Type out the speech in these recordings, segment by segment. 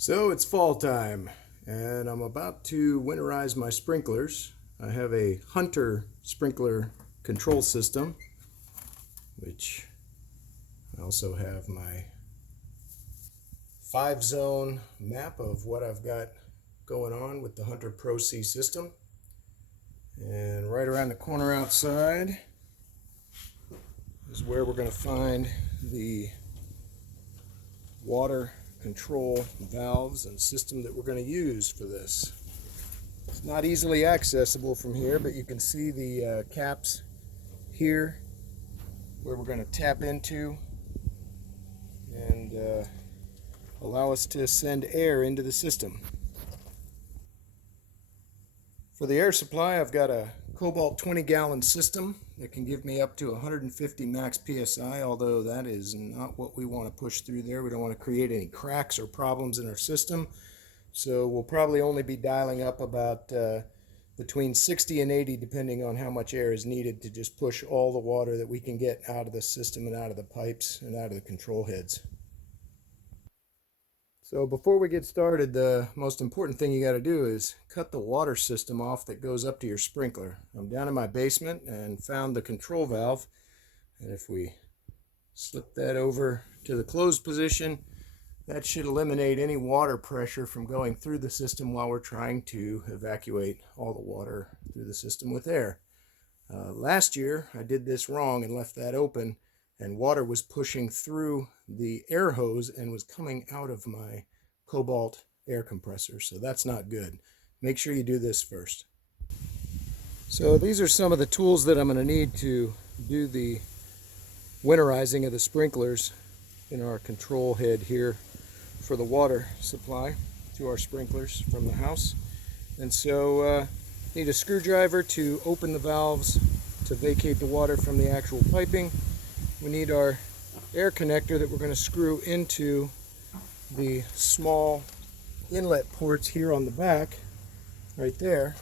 So it's fall time and I'm about to winterize my sprinklers. I have a Hunter sprinkler control system, which I also have my 5-zone map of what I've got going on with the Hunter Pro C system. And right around the corner outside is where we're going to find the water control valves and system that we're going to use for this. It's not easily accessible from here, but you can see the caps here where we're going to tap into and allow us to send air into the system. For the air supply, I've got a Cobalt 20-gallon system that can give me up to 150 max PSI, although that is not what we want to push through there. We don't want to create any cracks or problems in our system. So we'll probably only be dialing up about between 60 and 80, depending on how much air is needed to just push all the water that we can get out of the system and out of the pipes and out of the control heads. So before we get started, the most important thing you got to do is cut the water system off that goes up to your sprinkler. I'm down in my basement and found the control valve, and if we slip that over to the closed position, that should eliminate any water pressure from going through the system while we're trying to evacuate all the water through the system with air. Last year I did this wrong and left that open, and water was pushing through the air hose and was coming out of my Cobalt air compressor, so that's not good. Make sure you do this first. So these are some of the tools that I'm going to need to do the winterizing of the sprinklers in our control head here for the water supply to our sprinklers from the house. And so need a screwdriver to open the valves to vacate the water from the actual piping. We need our air connector that we're going to screw into the small inlet ports here on the back, right there.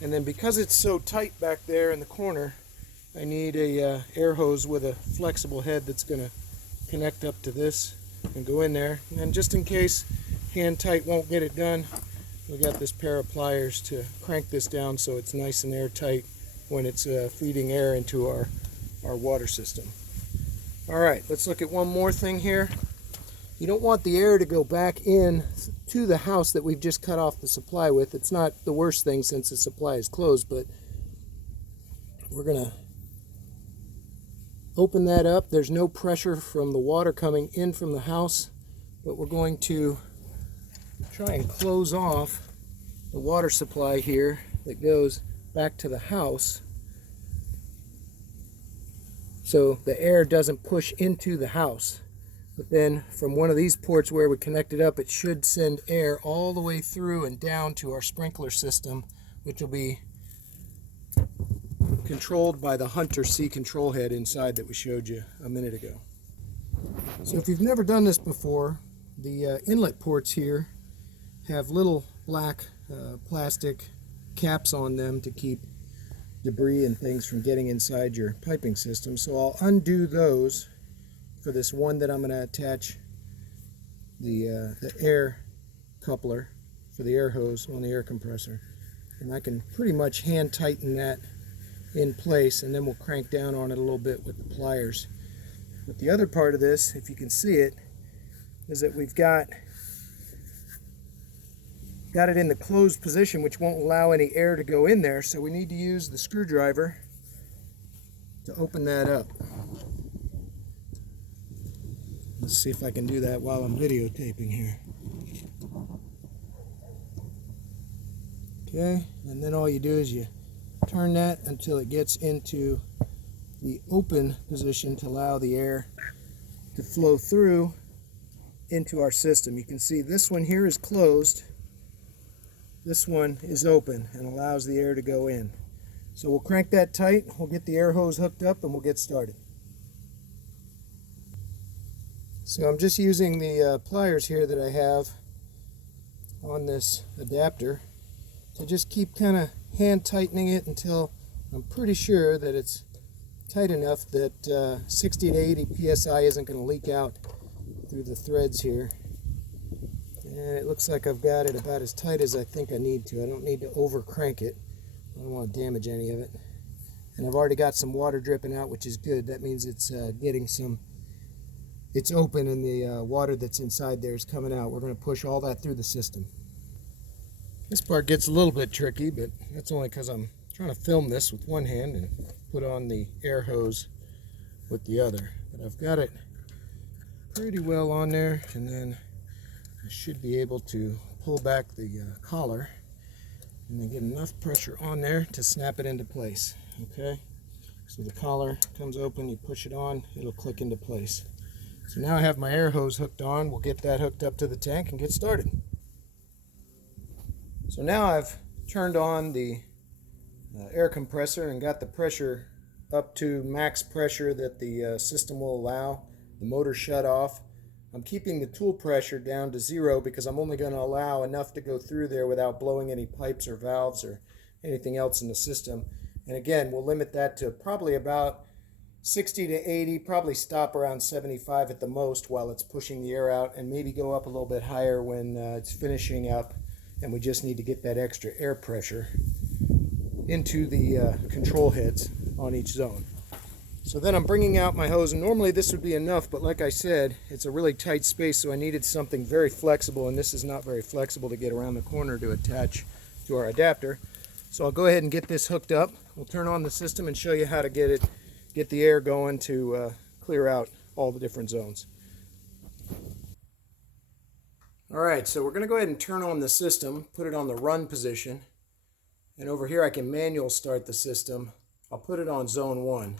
And then because it's so tight back there in the corner, I need a air hose with a flexible head that's going to connect up to this and go in there. And just in case hand tight won't get it done, we got this pair of pliers to crank this down so it's nice and airtight when it's feeding air into our water system. All right, let's look at one more thing here. You don't want the air to go back in to the house that we've just cut off the supply with. It's not the worst thing since the supply is closed, but we're going to open that up. There's no pressure from the water coming in from the house, but we're going to try and close off the water supply here that goes back to the house, so the air doesn't push into the house. But then from one of these ports where we connect it up, it should send air all the way through and down to our sprinkler system, which will be controlled by the Hunter C control head inside that we showed you a minute ago. So if you've never done this before, the inlet ports here have little black plastic caps on them to keep debris and things from getting inside your piping system. So I'll undo those for this one that I'm going to attach the air coupler for the air hose on the air compressor. And I can pretty much hand tighten that in place, and then we'll crank down on it a little bit with the pliers. But the other part of this, if you can see it, is that we've got it in the closed position, which won't allow any air to go in there, so we need to use the screwdriver to open that up. Let's see if I can do that while I'm videotaping here. Okay, and then all you do is you turn that until it gets into the open position to allow the air to flow through into our system. You can see this one here is closed. This one is open and allows the air to go in. So we'll crank that tight, we'll get the air hose hooked up, and we'll get started. So I'm just using the pliers here that I have on this adapter to just keep kind of hand tightening it until I'm pretty sure that it's tight enough that 60 to 80 psi isn't going to leak out through the threads here. And it looks like I've got it about as tight as I think I need to. I don't need to over crank it. I don't want to damage any of it. And I've already got some water dripping out, which is good. That means it's getting some, it's open and the water that's inside there is coming out. We're going to push all that through the system. This part gets a little bit tricky, but that's only because I'm trying to film this with one hand and put on the air hose with the other. But I've got it pretty well on there, and then I should be able to pull back the collar and then get enough pressure on there to snap it into place. Okay, so the collar comes open, you push it on, it'll click into place. So now I have my air hose hooked on. We'll get that hooked up to the tank and get started. So now I've turned on the air compressor and got the pressure up to max pressure that the system will allow. The motor shut off. I'm keeping the tool pressure down to 0 because I'm only going to allow enough to go through there without blowing any pipes or valves or anything else in the system. And again, we'll limit that to probably about 60 to 80, probably stop around 75 at the most while it's pushing the air out, and maybe go up a little bit higher when it's finishing up and we just need to get that extra air pressure into the control heads on each zone. So then I'm bringing out my hose, and normally this would be enough, but like I said, it's a really tight space, so I needed something very flexible, and this is not very flexible to get around the corner to attach to our adapter. So I'll go ahead and get this hooked up. We'll turn on the system and show you how to get the air going to clear out all the different zones. Alright, so we're going to go ahead and turn on the system, put it on the run position, and over here I can manual start the system. I'll put it on zone 1.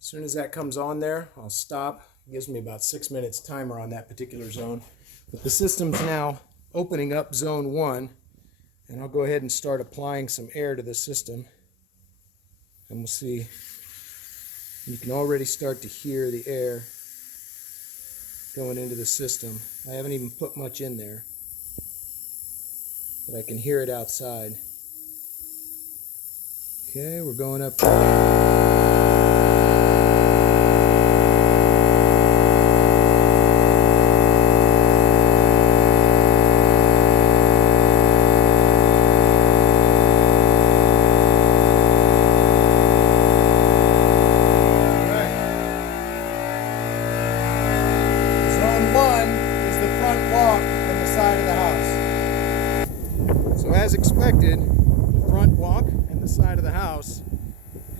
As soon as that comes on there, I'll stop. It gives me about 6 minutes timer on that particular zone. But the system's now opening up zone 1, and I'll go ahead and start applying some air to the system. And we'll see, you can already start to hear the air going into the system. I haven't even put much in there, but I can hear it outside. Okay, we're going up. As expected, the front walk and the side of the house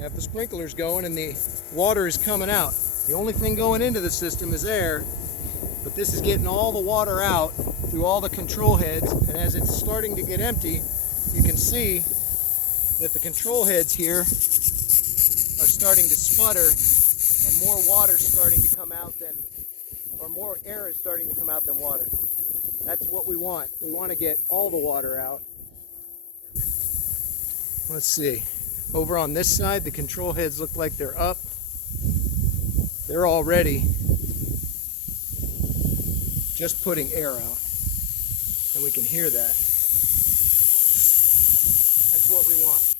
have the sprinklers going and the water is coming out. The only thing going into the system is air, but this is getting all the water out through all the control heads, and as it's starting to get empty, you can see that the control heads here are starting to sputter and more water is starting to come out than, or more air is starting to come out than water. That's what we want. We want to get all the water out. Let's see. Over on this side, the control heads look like they're up. They're already just putting air out. And we can hear that. That's what we want.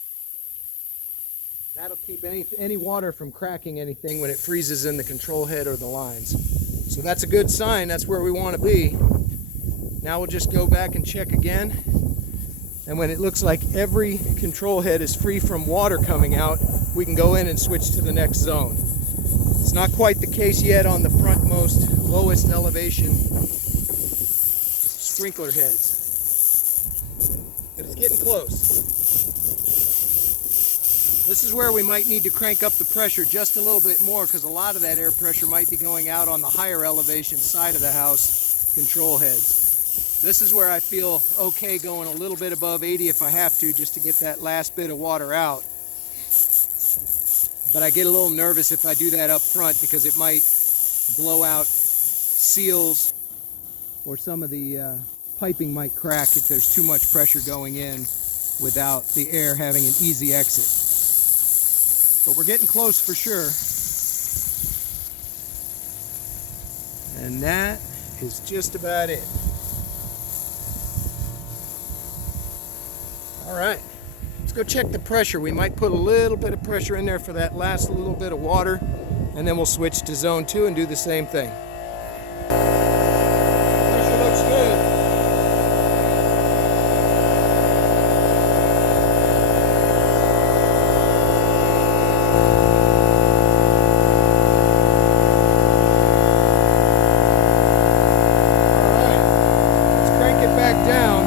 That'll keep any water from cracking anything when it freezes in the control head or the lines. So that's a good sign. That's where we want to be. Now we'll just go back and check again. And when it looks like every control head is free from water coming out, we can go in and switch to the next zone. It's not quite the case yet on the frontmost, lowest elevation sprinkler heads. But it's getting close. This is where we might need to crank up the pressure just a little bit more, because a lot of that air pressure might be going out on the higher elevation side of the house control heads. This is where I feel okay going a little bit above 80 if I have to, just to get that last bit of water out. But I get a little nervous if I do that up front, because it might blow out seals, or some of the piping might crack if there's too much pressure going in without the air having an easy exit. But we're getting close for sure. And that is just about it. All right, let's go check the pressure. We might put a little bit of pressure in there for that last little bit of water, and then we'll switch to zone 2 and do the same thing. Pressure looks good. back down,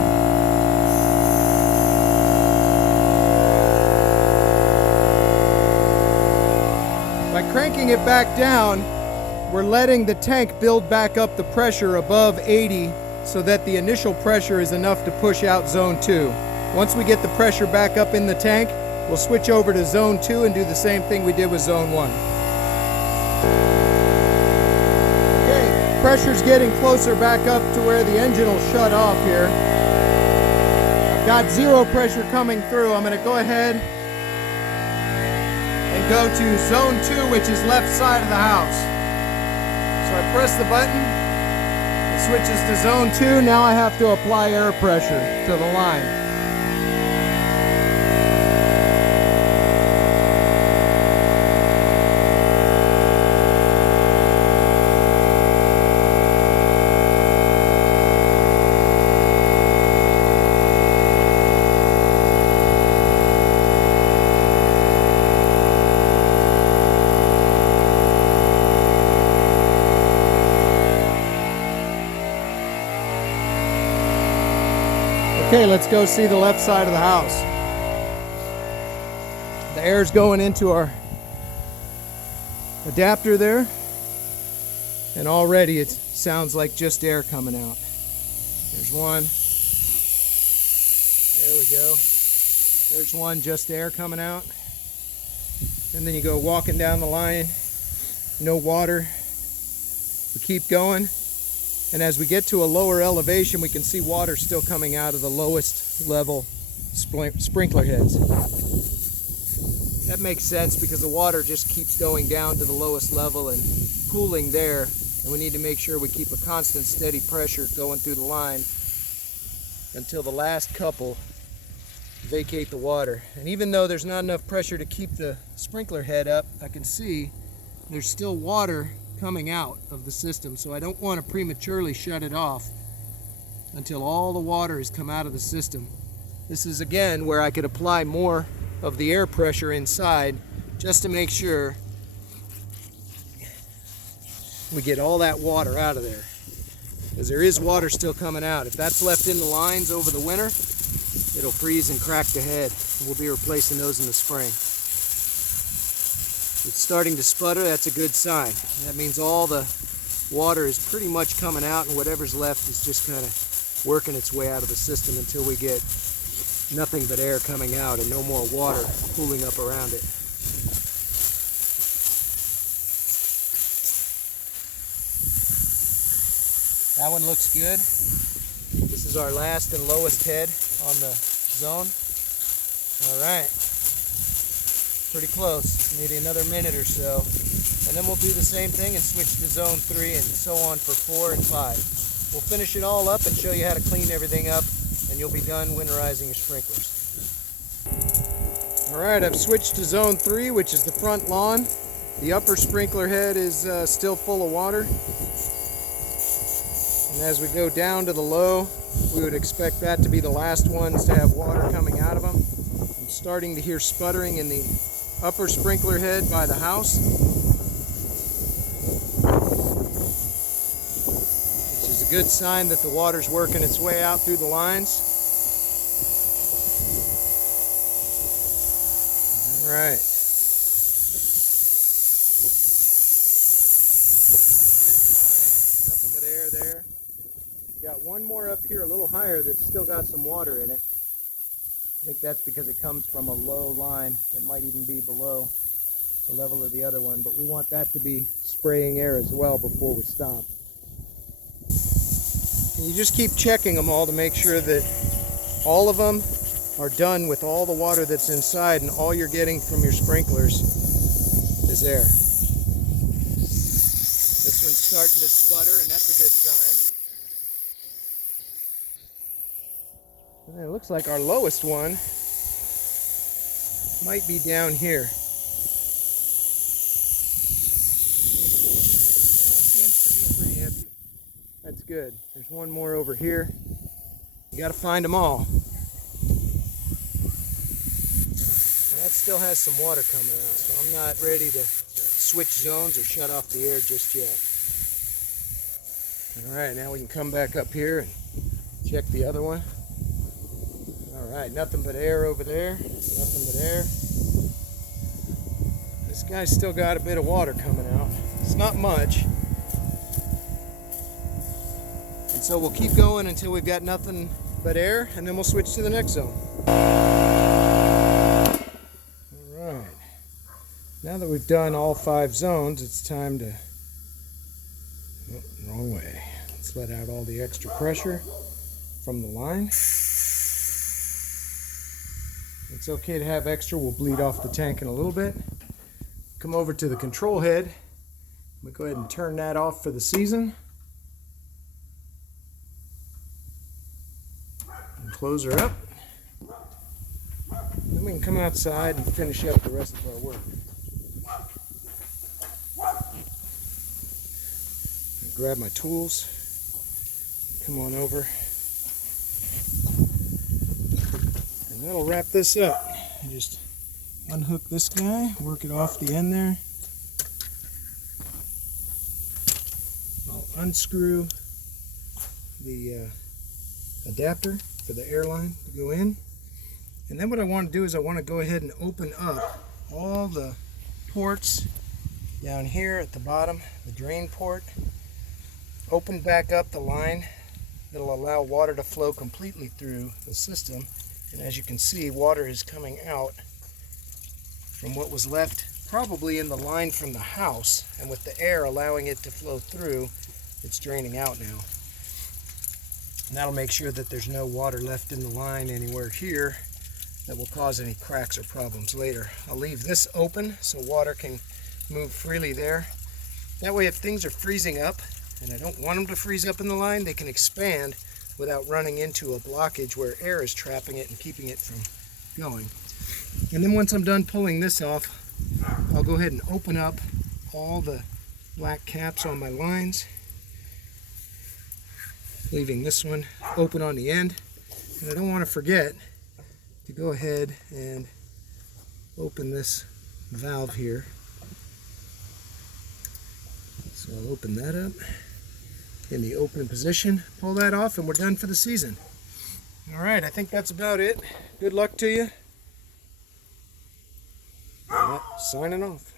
by cranking it back down, we're letting the tank build back up the pressure above 80 so that the initial pressure is enough to push out zone 2. Once we get the pressure back up in the tank, we'll switch over to zone 2 and do the same thing we did with zone 1. Okay, pressure's getting closer back up to where the engine will shut off here. I've got zero pressure coming through. I'm going to go ahead and go to zone 2, which is left side of the house. So I press the button, it switches to zone 2. Now I have to apply air pressure to the line. Okay, let's go see the left side of the house. The air's going into our adapter there, and already it sounds like just air coming out. There's one. There we go. There's one, just air coming out. And then you go walking down the line, no water. We keep going. And as we get to a lower elevation, we can see water still coming out of the lowest level sprinkler heads. That makes sense because the water just keeps going down to the lowest level and pooling there. And we need to make sure we keep a constant, steady pressure going through the line until the last couple vacate the water. And even though there's not enough pressure to keep the sprinkler head up, I can see there's still water coming out of the system, so I don't want to prematurely shut it off until all the water has come out of the system. This is again where I could apply more of the air pressure inside just to make sure we get all that water out of there, because there is water still coming out. If that's left in the lines over the winter, it'll freeze and crack the head. We'll be replacing those in the spring. It's starting to sputter, that's a good sign. That means all the water is pretty much coming out, and whatever's left is just kind of working its way out of the system until we get nothing but air coming out and no more water pooling up around it. That one looks good. This is our last and lowest head on the zone. All right. Pretty close, maybe another minute or so, and then we'll do the same thing and switch to zone 3 and so on for 4 and 5. We'll finish it all up and show you how to clean everything up, and you'll be done winterizing your sprinklers. Alright, I've switched to zone 3, which is the front lawn. The upper sprinkler head is still full of water, and as we go down to the low, we would expect that to be the last ones to have water coming out of them. I'm starting to hear sputtering in the upper sprinkler head by the house, which is a good sign that the water's working its way out through the lines. All right. That's a good sign. Nothing but air there. Got one more up here a little higher that's still got some water in it. I think that's because it comes from a low line. It might even be below the level of the other one, but we want that to be spraying air as well before we stop. And you just keep checking them all to make sure that all of them are done with all the water that's inside, and all you're getting from your sprinklers is air. This one's starting to sputter, and that's a good sign. And it looks like our lowest one might be down here. That one seems to be pretty empty. That's good. There's one more over here. You got to find them all. That still has some water coming out, so I'm not ready to switch zones or shut off the air just yet. All right, now we can come back up here and Check the other one. All right, nothing but air over there. Nothing but air. This guy's still got a bit of water coming out. It's not much. And so we'll keep going until we've got nothing but air, and then we'll switch to the next zone. All right. Now that we've done all 5 zones, it's time to... Oh, wrong way. Let's let out all the extra pressure from the line. It's okay to have extra. We'll bleed off the tank in a little bit. Come over to the control head. I'm going to go ahead and turn that off for the season. And close her up. Then we can come outside and finish up the rest of our work. Grab my tools. Come on over. And that'll wrap this up. Just unhook this guy, work it off the end there. I'll unscrew the adapter for the air line to go in. And then what I want to do is I want to go ahead and open up all the ports down here at the bottom, the drain port. Open back up the line that'll allow water to flow completely through the system. And as you can see, water is coming out from what was left probably in the line from the house, and with the air allowing it to flow through, it's draining out now. And that'll make sure that there's no water left in the line anywhere here that will cause any cracks or problems later. I'll leave this open so water can move freely there. That way if things are freezing up, and I don't want them to freeze up in the line, they can expand without running into a blockage where air is trapping it and keeping it from going. And then once I'm done pulling this off, I'll go ahead and open up all the black caps on my lines, leaving this one open on the end. And I don't want to forget to go ahead and open this valve here. So I'll open that up in the open position, pull that off, and we're done for the season. All right, I think that's about it. Good luck to you. Signing off.